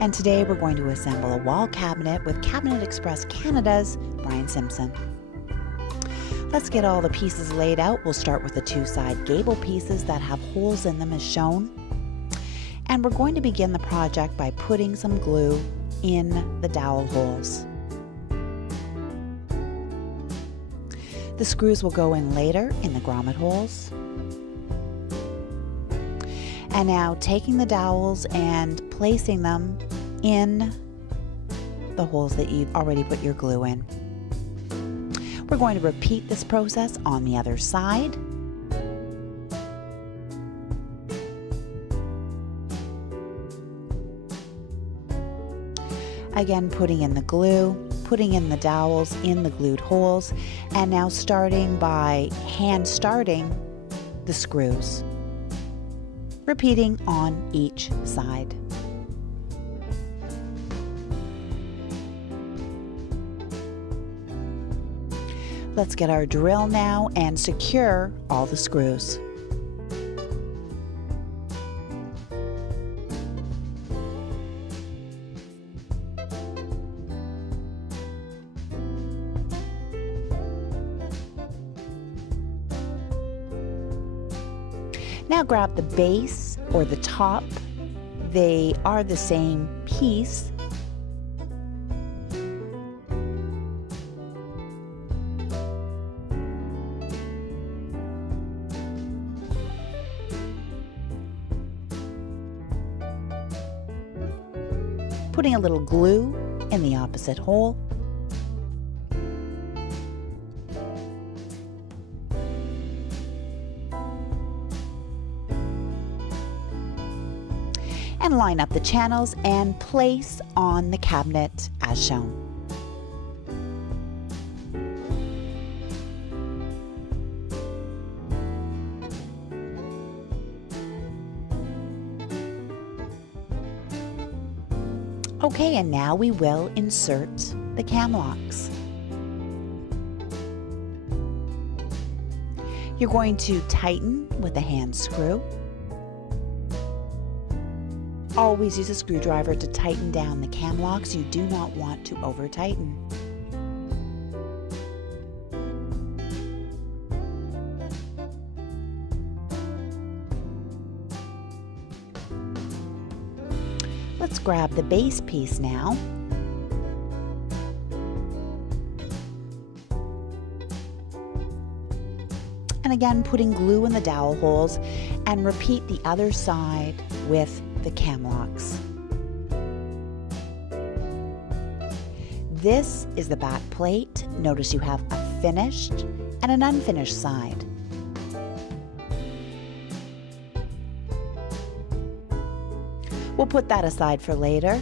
And today we're going to assemble a wall cabinet with Cabinet Express Canada's Brian Simpson. Let's get all the pieces laid out. We'll start with the two side gable pieces that have holes in them as shown. And we're going to begin the project by putting some glue in the dowel holes. The screws will go in later in the grommet holes. And now taking the dowels and placing them in the holes that you've already put your glue in. We're going to repeat this process on the other side. Again, putting in the glue, putting in the dowels in the glued holes, and now starting by hand starting the screws, repeating on each side. Let's get our drill now and secure all the screws. Now grab the base or the top. They are the same piece. Putting a little glue in the opposite hole. And line up the channels and place on the cabinet as shown. Okay, and now we will insert the cam locks. You're going to tighten with a hand screw. Always use a screwdriver to tighten down the cam locks. You do not want to over tighten. Let's grab the base piece now. And again, putting glue in the dowel holes, and repeat the other side with the cam locks. This is the back plate. Notice you have a finished and an unfinished side. We'll put that aside for later.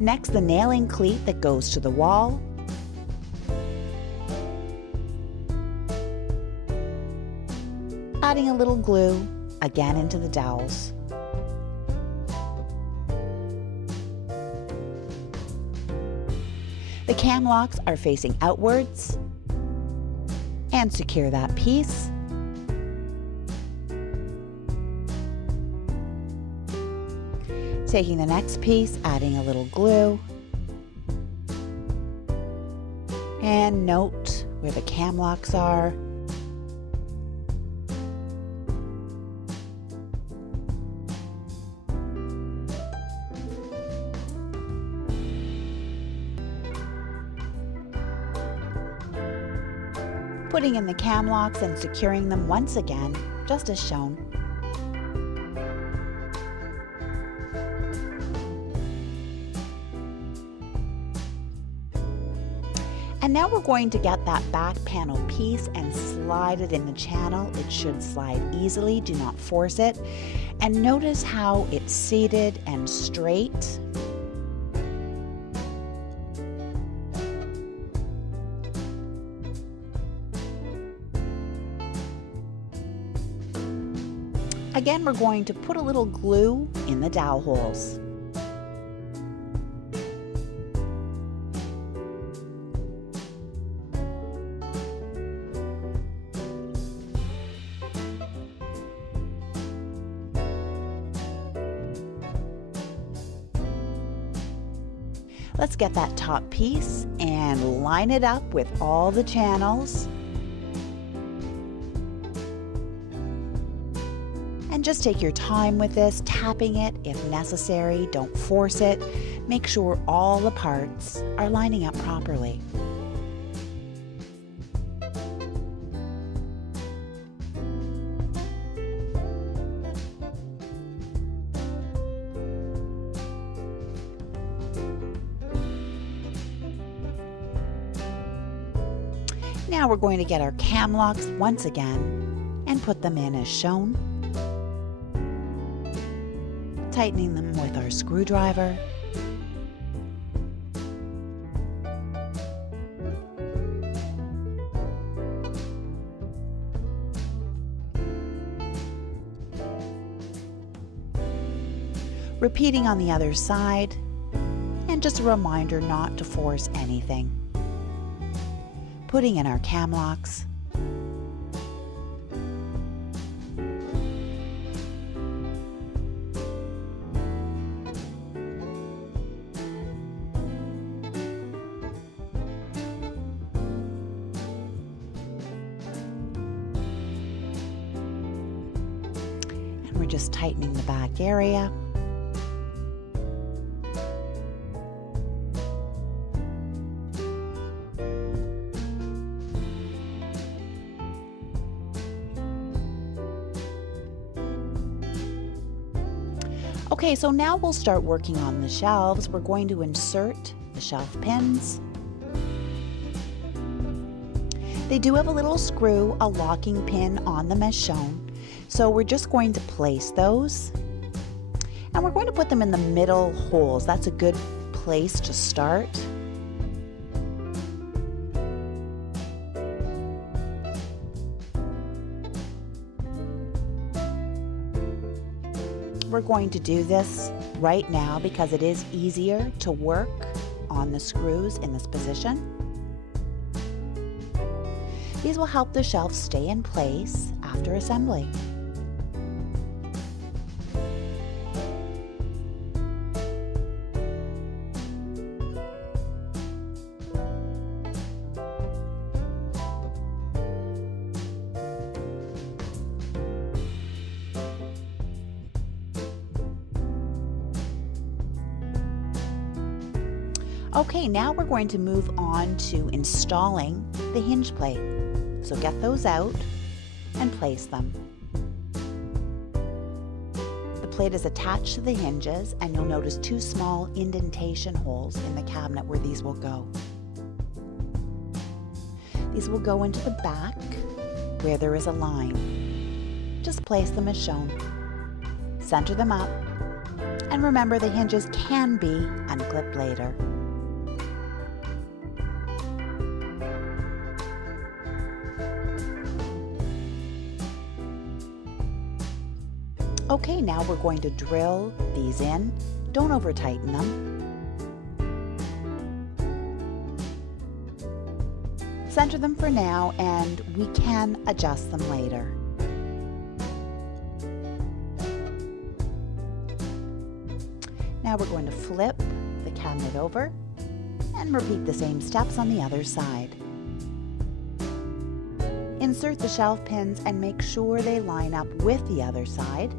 Next, the nailing cleat that goes to the wall. Adding a little glue, again into the dowels. The cam locks are facing outwards, and secure that piece. Taking the next piece, adding a little glue, and note where the cam locks are. Putting in the cam locks and securing them once again, just as shown. And now we're going to get that back panel piece and slide it in the channel. It should slide easily, do not force it. And notice how it's seated and straight. Again, we're going to put a little glue in the dowel holes. Let's get that top piece and line it up with all the channels. And just take your time with this, tapping it if necessary. Don't force it. Make sure all the parts are lining up properly. Now we're going to get our cam locks once again and put them in as shown. Tightening them with our screwdriver. Repeating on the other side, and just a reminder not to force anything. Putting in our cam locks. And we're just tightening the back area. Okay, so now we'll start working on the shelves. We're going to insert the shelf pins. They do have a little screw, a locking pin on them as shown. So we're just going to place those. And we're going to put them in the middle holes. That's a good place to start. We're going to do this right now because it is easier to work on the screws in this position. These will help the shelf stay in place after assembly. Okay, now we're going to move on to installing the hinge plate. So get those out and place them. The plate is attached to the hinges, and you'll notice two small indentation holes in the cabinet where these will go. These will go into the back where there is a line. Just place them as shown. Center them up, and remember the hinges can be unclipped later. Okay, now we're going to drill these in. Don't over tighten them. Center them for now, and we can adjust them later. Now we're going to flip the cabinet over and repeat the same steps on the other side. Insert the shelf pins and make sure they line up with the other side.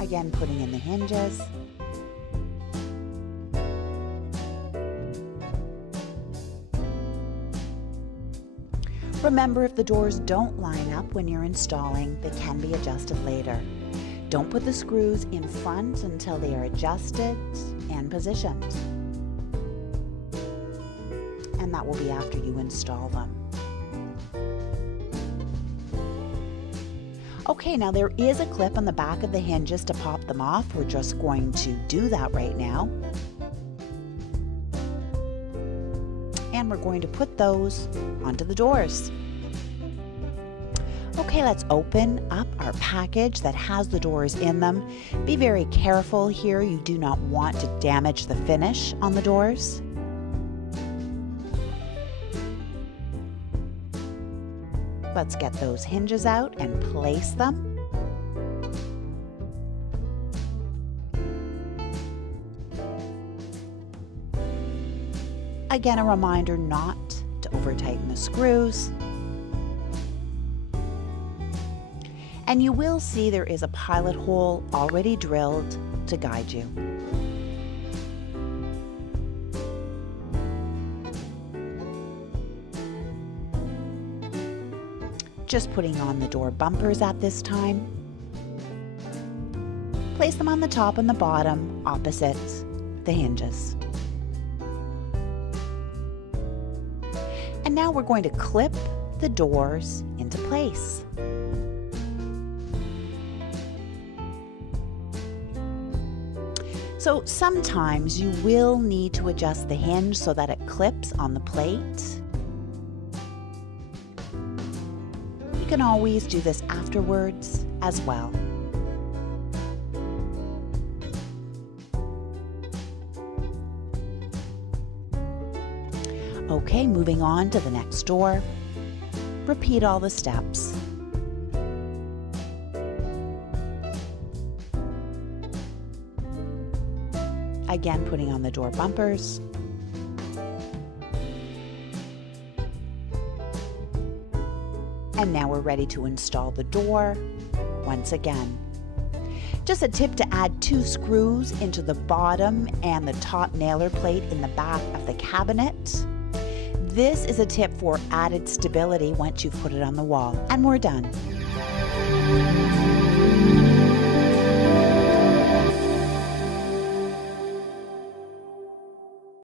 Again, putting in the hinges. Remember, if the doors don't line up when you're installing, they can be adjusted later. Don't put the screws in front until they are adjusted and positioned. And that will be after you install them. Okay, now there is a clip on the back of the hinges to pop them off. We're just going to do that right now. And we're going to put those onto the doors. Okay, let's open up our package that has the doors in them. Be very careful here. You do not want to damage the finish on the doors. Let's get those hinges out and place them. Again, a reminder not to over-tighten the screws. And you will see there is a pilot hole already drilled to guide you. Just putting on the door bumpers at this time. Place them on the top and the bottom, opposite the hinges. And now we're going to clip the doors into place. So sometimes you will need to adjust the hinge so that it clips on the plate. You can always do this afterwards as well. Okay, moving on to the next door. Repeat all the steps. Again, putting on the door bumpers. And now we're ready to install the door once again. Just a tip to add 2 screws into the bottom and the top nailer plate in the back of the cabinet. This is a tip for added stability once you've put it on the wall. And we're done.